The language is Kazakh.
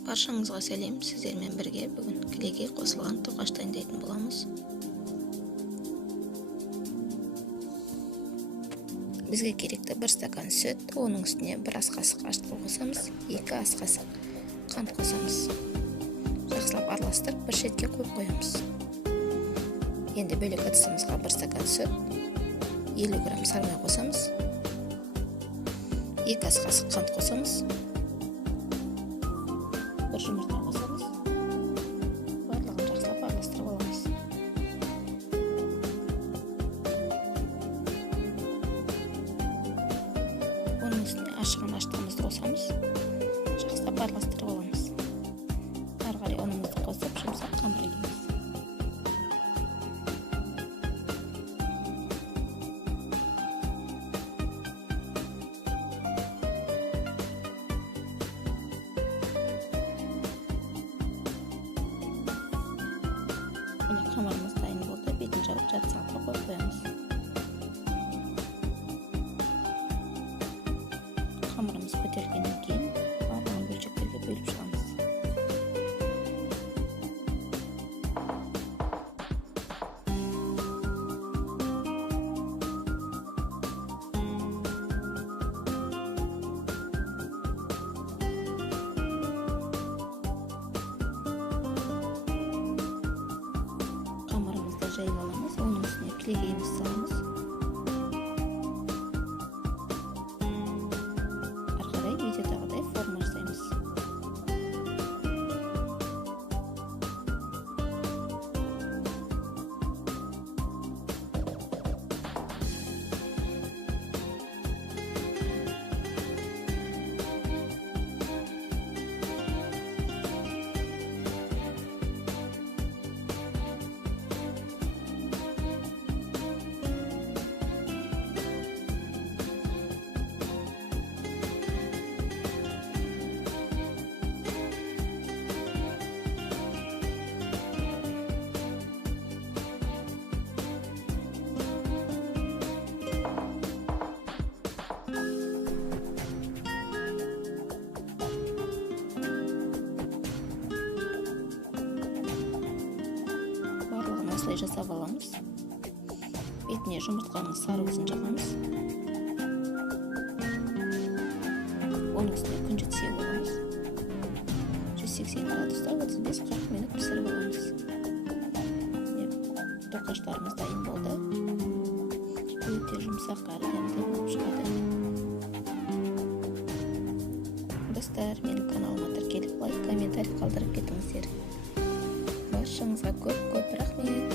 Баршаңызға сәлем, сіздермен бірге бүгін кілегей қосылған тоқаш дайындайтын боламыз. Бізге керекті 1 стакан сүт, оның үстіне 1 ас қасық ашытқы қосамыз, 2 ас қасық қант қосамыз. Жақсылап араластырып, бір шетке қойып қоямыз. Енді бөлек ыдысымызға 1 стакан сүт, 50 грамм сары қосамыз, 2 ас қасық қант қосамыз, 1 жұмыртқа қосамыз. Барлығын жақсылап араластырып аламыз. Оның үстіне ашытқымызды қосамыз. Жақсылап араластырып аламыз. Ары қарай ұнымызды қосып, жұмсақ қамыр егеміз. Қамырымыз дайын болды, бетін жауып жарты сағатқа қойып қоямыз. Қамырымыз көтерілгеннен кейін барлығын бөлшектерге бөліп шығамыз. Жайып аламыз, оның үстіне кілегейімізді саламыз. Ары қарай видеодағыдай форма жасаймыз. Осылай жасап аламыз. Бетіне жұмыртқаның сары өзін жағамыз. Оның үстіне күн жетсе аламыз. 180 градуста 35-40 минут пісіріп аламыз. Тоқаштарымыз дайын болды. Өте жұмсақ әрі дәмді болып шығады. Достар, менің каналыма тіркеліп, лайк, комментарий қалдырып кетіңіздер. Баршаңызға көп рахмет.